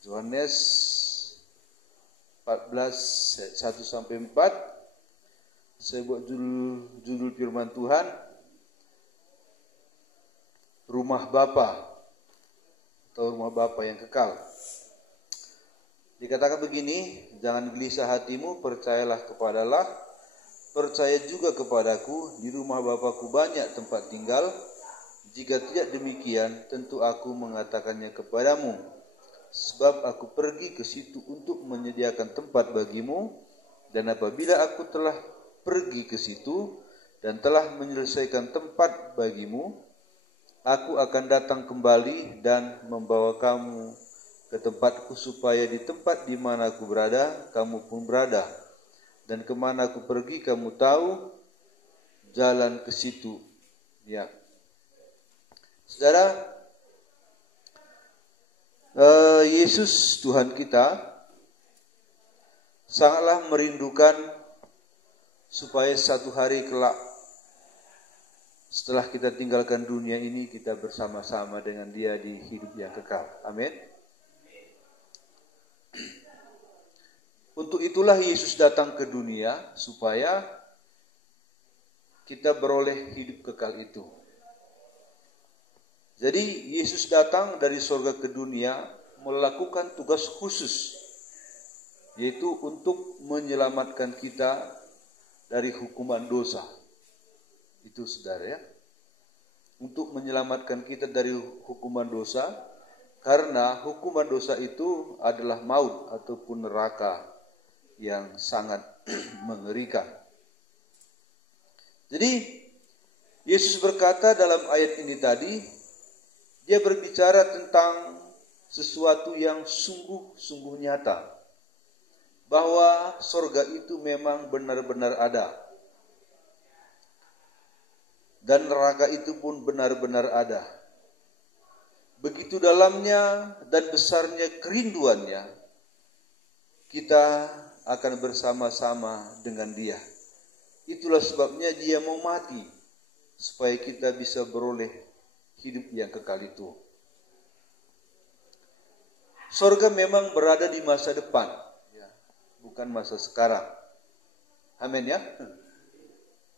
Yohanes 14 ayat 1 sampai 4. Saya buat judul firman Tuhan, Rumah Bapa atau Rumah Bapa yang Kekal. Dikatakan begini, jangan gelisah hatimu, percayalah kepada Allah, percaya juga kepadaku, di rumah Bapakku banyak tempat tinggal. Jika tidak demikian, tentu aku mengatakannya kepadamu. Sebab aku pergi ke situ untuk menyediakan tempat bagimu, dan apabila aku telah pergi ke situ dan telah menyelesaikan tempat bagimu, aku akan datang kembali dan membawa kamu ke tempatku, supaya di tempat di mana aku berada, kamu pun berada. Dan kemana aku pergi, kamu tahu jalan ke situ. Ya, saudara, Yesus Tuhan kita sangatlah merindukan supaya satu hari kelak setelah kita tinggalkan dunia ini, kita bersama-sama dengan Dia di hidup yang kekal. Amin. Untuk itulah Yesus datang ke dunia, supaya kita beroleh hidup kekal itu. Jadi Yesus datang dari surga ke dunia melakukan tugas khusus, yaitu untuk menyelamatkan kita dari hukuman dosa. Itu saudara ya. Untuk menyelamatkan kita dari hukuman dosa, karena hukuman dosa itu adalah maut ataupun neraka yang sangat mengerikan. Jadi Yesus berkata dalam ayat ini tadi, Dia berbicara tentang sesuatu yang sungguh-sungguh nyata, bahwa surga itu memang benar-benar ada, dan neraka itu pun benar-benar ada. Begitu dalamnya dan besarnya kerinduannya, kita akan bersama-sama dengan Dia. Itulah sebabnya Dia mau mati, supaya kita bisa beroleh hidup yang kekal itu. Surga memang berada di masa depan, bukan masa sekarang. Amin ya.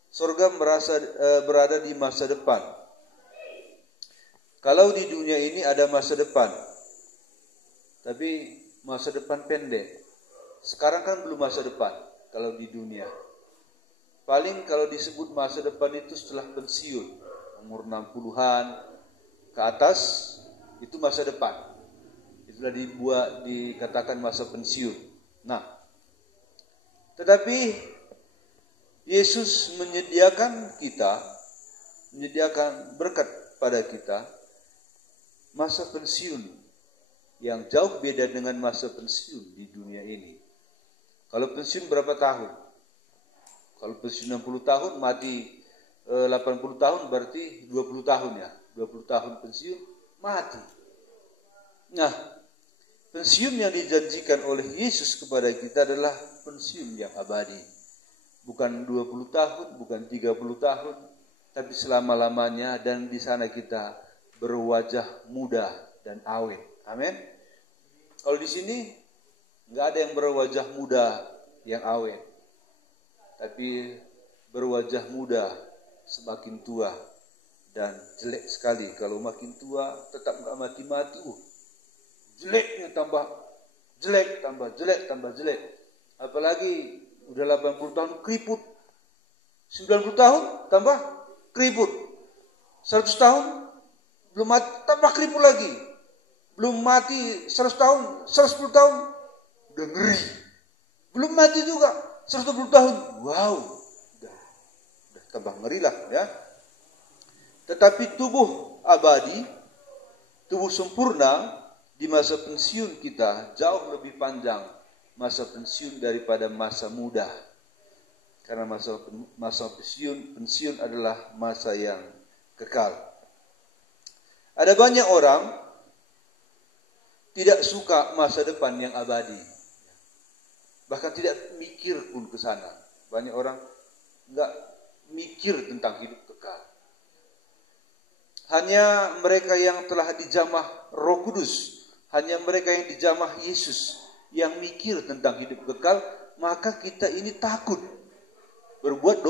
Surga berada di masa depan. Kalau di dunia ini ada masa depan, tapi masa depan pendek. Sekarang kan belum masa depan kalau di dunia. Paling kalau disebut masa depan itu setelah pensiun, umur 60-an ke atas, itu masa depan. Itulah dikatakan masa pensiun. Nah, tetapi Yesus menyediakan berkat pada kita masa pensiun yang jauh beda dengan masa pensiun di dunia ini. Kalau pensiun berapa tahun? Kalau pensiun 60 tahun, mati 80 tahun, berarti 20 tahun ya. 20 tahun pensiun, mati. Nah, pensiun yang dijanjikan oleh Yesus kepada kita adalah pensiun yang abadi. Bukan 20 tahun, bukan 30 tahun, tapi selama-lamanya, dan di sana kita berwajah muda dan awet. Amin. Kalau di sini nggak ada yang berwajah muda yang awet, tapi berwajah muda semakin tua dan jelek sekali. Kalau makin tua tetap nggak mati-mati, jeleknya tambah jelek, tambah jelek, tambah jelek. Apalagi udah 80 tahun keriput, 90 tahun tambah keriput, 100 tahun belum mati tambah keriput lagi, belum mati 100 tahun, 110 tahun udah ngeri, belum mati juga 120 tahun, wow, udah tambah ngeri lah ya. Tetapi tubuh abadi, tubuh sempurna di masa pensiun kita jauh lebih panjang masa pensiun daripada masa muda. Karena masa pensiun adalah masa yang kekal. Ada banyak orang tidak suka masa depan yang abadi. Bahkan tidak mikir pun ke sana. Banyak orang enggak mikir tentang hidup kekal. Hanya mereka yang telah dijamah Roh Kudus, hanya mereka yang dijamah Yesus yang mikir tentang hidup kekal, maka kita ini takut berbuat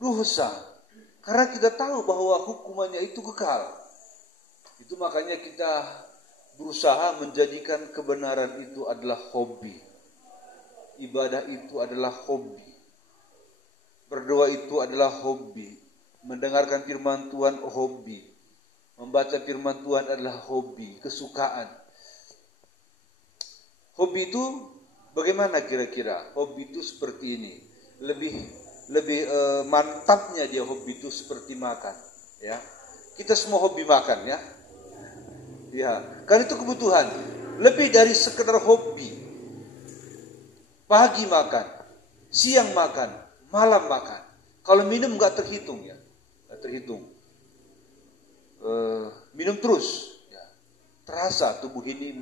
dosa. Karena kita tahu bahwa hukumannya itu kekal. Itu makanya kita berusaha menjadikan kebenaran itu adalah hobi. Ibadah itu adalah hobi. Berdoa itu adalah hobi. Mendengarkan firman Tuhan hobi. Membaca firman Tuhan adalah hobi, kesukaan. Hobi itu bagaimana kira-kira? Hobi itu seperti ini. Lebih mantapnya dia hobi itu seperti makan, ya. Kita semua hobi makan, ya. Ya, kan itu kebutuhan. Lebih dari sekedar hobi. Pagi makan, siang makan, malam makan. Kalau minum nggak terhitung, ya, nggak terhitung. Minum terus, ya. Terasa tubuh ini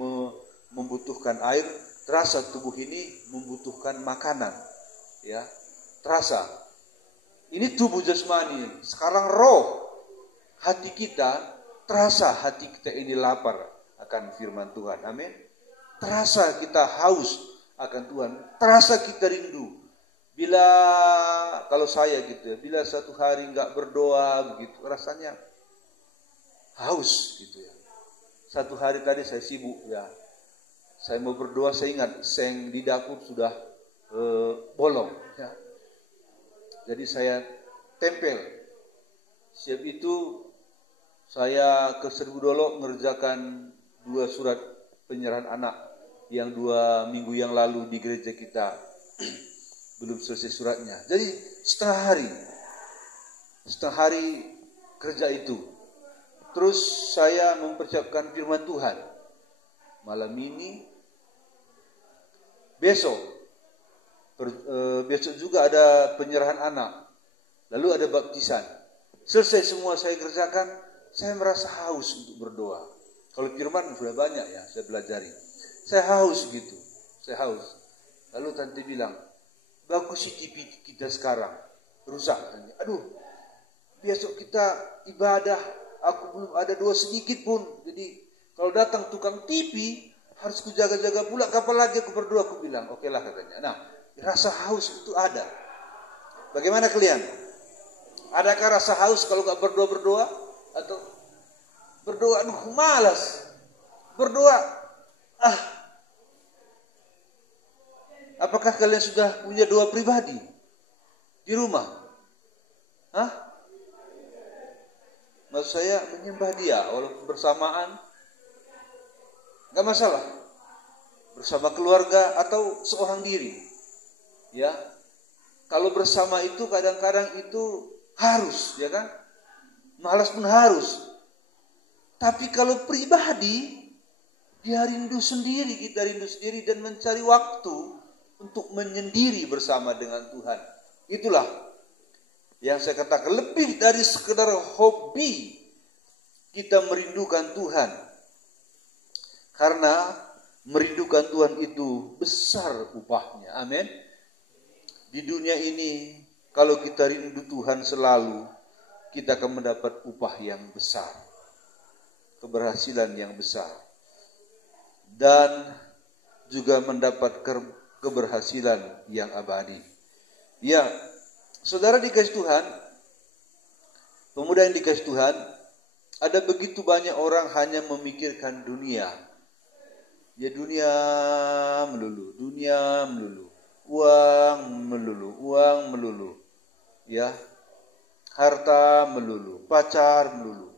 membutuhkan air, terasa tubuh ini membutuhkan makanan, ya. Terasa. Ini tubuh jasmani. Sekarang roh, hati kita. Terasa hati kita ini lapar akan firman Tuhan. Amin. Terasa kita haus akan Tuhan. Terasa kita rindu. Kalau saya gitu ya, bila satu hari nggak berdoa begitu, rasanya haus gitu ya. Satu hari tadi saya sibuk ya. Saya mau berdoa, saya ingat seng di dapur sudah bolong. Ya. Jadi saya tempel. Siap itu saya ke Seribu Dolok mengerjakan 2 surat penyerahan anak yang 2 minggu yang lalu di gereja kita belum selesai suratnya. Jadi setengah hari kerja itu. Terus saya mempersiapkan firman Tuhan. Malam ini, besok juga ada penyerahan anak. Lalu ada baptisan. Selesai semua saya kerjakan, saya merasa haus untuk berdoa. Kalau firman sudah banyak ya, saya pelajari. Saya haus gitu, saya haus. Lalu tante bilang, bagus sih TV kita sekarang, rusak. Aduh, besok kita ibadah, aku belum ada doa sedikit pun. Jadi kalau datang tukang TV, harus kujaga-jaga pula. Kapan lagi aku berdoa? Aku bilang, oke lah katanya. Nah, rasa haus itu ada. Bagaimana kalian? Adakah rasa haus kalau gak berdoa? Atau berdoa, aduh malas. Berdoa, apakah kalian sudah punya doa pribadi di rumah? Maksud saya menyembah dia walaupun bersamaan, gak masalah. Bersama keluarga atau seorang diri. Ya. Kalau bersama itu kadang-kadang itu harus, ya kan? Malas pun harus. Tapi kalau pribadi, dia rindu sendiri, kita rindu sendiri dan mencari waktu untuk menyendiri bersama dengan Tuhan. Itulah yang saya katakan, lebih dari sekedar hobi kita merindukan Tuhan. Karena merindukan Tuhan itu besar upahnya. Amin. Di dunia ini, kalau kita rindu Tuhan selalu, kita akan mendapat upah yang besar. Keberhasilan yang besar. Dan juga mendapat keberhasilan yang abadi. Ya, saudara dikasih Tuhan, pemuda yang dikasih Tuhan, ada begitu banyak orang hanya memikirkan dunia. Ya dunia melulu, uang melulu, ya harta melulu, pacar melulu,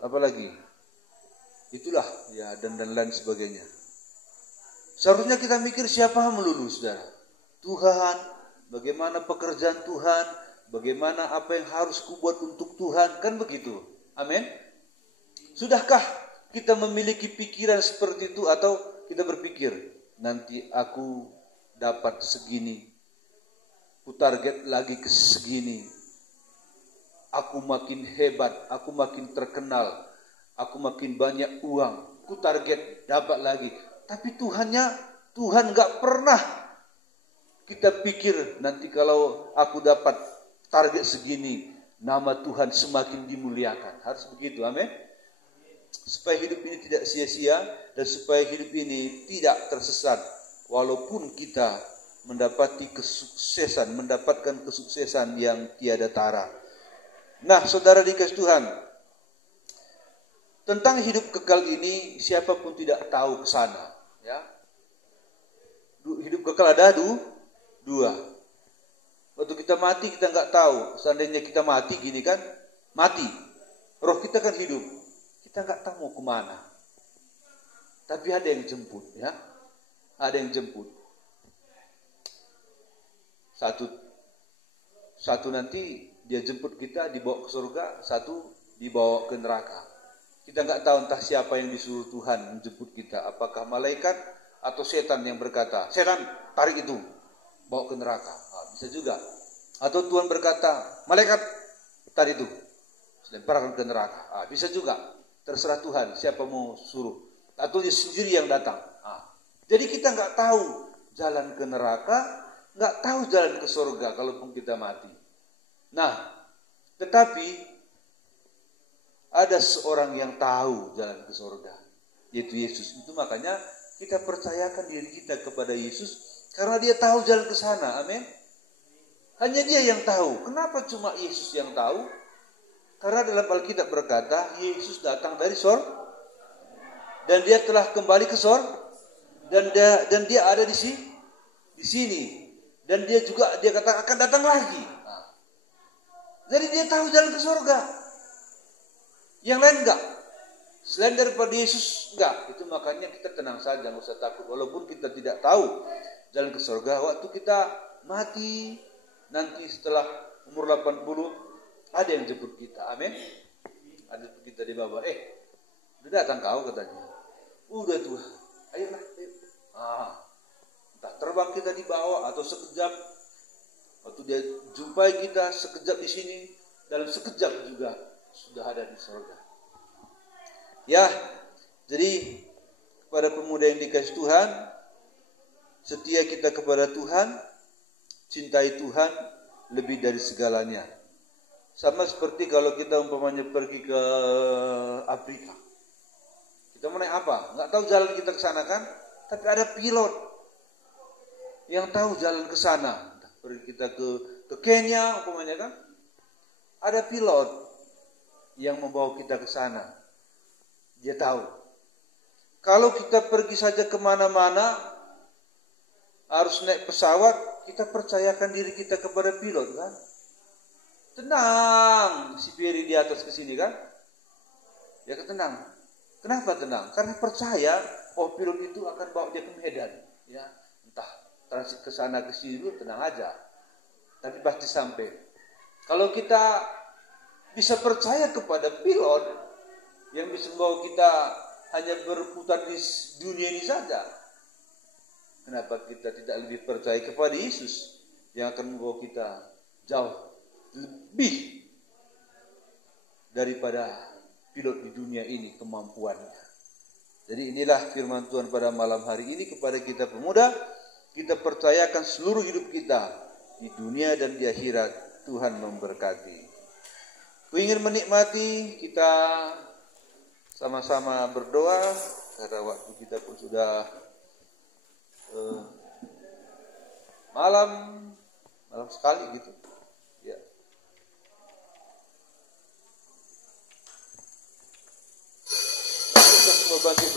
apalagi itulah ya dan lain sebagainya. Seharusnya kita mikir siapa melulu, saudara? Tuhan, bagaimana pekerjaan Tuhan, bagaimana apa yang harus kubuat untuk Tuhan, kan begitu. Amin. Sudahkah kita memiliki pikiran seperti itu, atau kita berpikir nanti aku dapat segini, ku target lagi ke segini, aku makin hebat, aku makin terkenal, aku makin banyak uang, ku target dapat lagi. Tapi Tuhan gak pernah kita pikir nanti kalau aku dapat target segini, nama Tuhan semakin dimuliakan. Harus begitu, amin. supaya hidup ini tidak sia-sia dan supaya hidup ini tidak tersesat walaupun kita mendapatkan kesuksesan yang tiada tara. Nah, saudara dikasih Tuhan, tentang hidup kekal ini siapapun tidak tahu ke sana, ya. Hidup kekal ada dua. Waktu kita mati kita nggak tahu. Seandainya kita mati gini kan, mati. Roh kita kan hidup. Kita nggak tahu mau kemana. Tapi ada yang jemput, ya. Ada yang jemput. Satu nanti dia jemput kita dibawa ke surga, satu dibawa ke neraka. Kita nggak tahu entah siapa yang disuruh Tuhan menjemput kita. Apakah malaikat atau setan yang berkata, setan tarik itu, bawa ke neraka. Bisa juga. Atau Tuhan berkata, malaikat tarik itu, lemparkan ke neraka. Bisa juga. Terserah Tuhan siapa mau suruh. Atau dia sendiri yang datang. Jadi kita nggak tahu jalan ke neraka, nggak tahu jalan ke surga kalaupun kita mati. Nah, tetapi ada seorang yang tahu jalan ke surga, yaitu Yesus. Itu makanya kita percayakan diri kita kepada Yesus karena dia tahu jalan ke sana. Amin. Hanya dia yang tahu. Kenapa cuma Yesus yang tahu? Karena dalam Alkitab berkata, Yesus datang dari surga dan dia telah kembali ke surga dan dia ada di sini dan dia kata akan datang lagi. Jadi dia tahu jalan ke surga. Yang lain enggak. Selain daripada Yesus enggak. Itu makanya kita tenang saja, enggak usah takut. Walaupun kita tidak tahu jalan ke surga, waktu kita mati nanti setelah umur 80 ada yang jemput kita. Amin. Ada kita di bawah. Udah datang kau katanya. Udah tuh. Ayolah, ayo. Entah terbang kita di bawah atau sekejap. Waktu dia jumpai kita sekejap di sini, dalam sekejap juga sudah ada di surga. Ya, jadi kepada pemuda yang dikasih Tuhan, setia kita kepada Tuhan, cintai Tuhan lebih dari segalanya. Sama seperti kalau kita umpamanya pergi ke Afrika. Kita mau naik apa? Nggak tahu jalan kita ke sana kan? Tapi ada pilot yang tahu jalan ke sana. Pergi kita ke Kenya umpamanya kan? Ada pilot yang membawa kita ke sana. Dia tahu. Kalau kita pergi saja kemana-mana, harus naik pesawat, kita percayakan diri kita kepada pilot kan? Tenang, si Peri di atas ke sini kan? Ya tenang. Kenapa tenang? Karena percaya, pilot itu akan bawa dia ke Medan. Ya, entah transit ke sana ke sini dulu, tenang aja. Tapi pasti sampai. Kalau kita bisa percaya kepada pilot yang bisa membawa kita hanya berputar di dunia ini saja, kenapa kita tidak lebih percaya kepada Yesus yang akan membawa kita jauh lebih daripada pilot di dunia ini kemampuannya. Jadi inilah firman Tuhan pada malam hari ini kepada kita pemuda. Kita percayakan seluruh hidup kita di dunia dan di akhirat. Tuhan memberkati. Aku ingin menikmati, kita sama-sama berdoa karena waktu kita pun sudah malam sekali gitu. Ya. Kita semua bangkit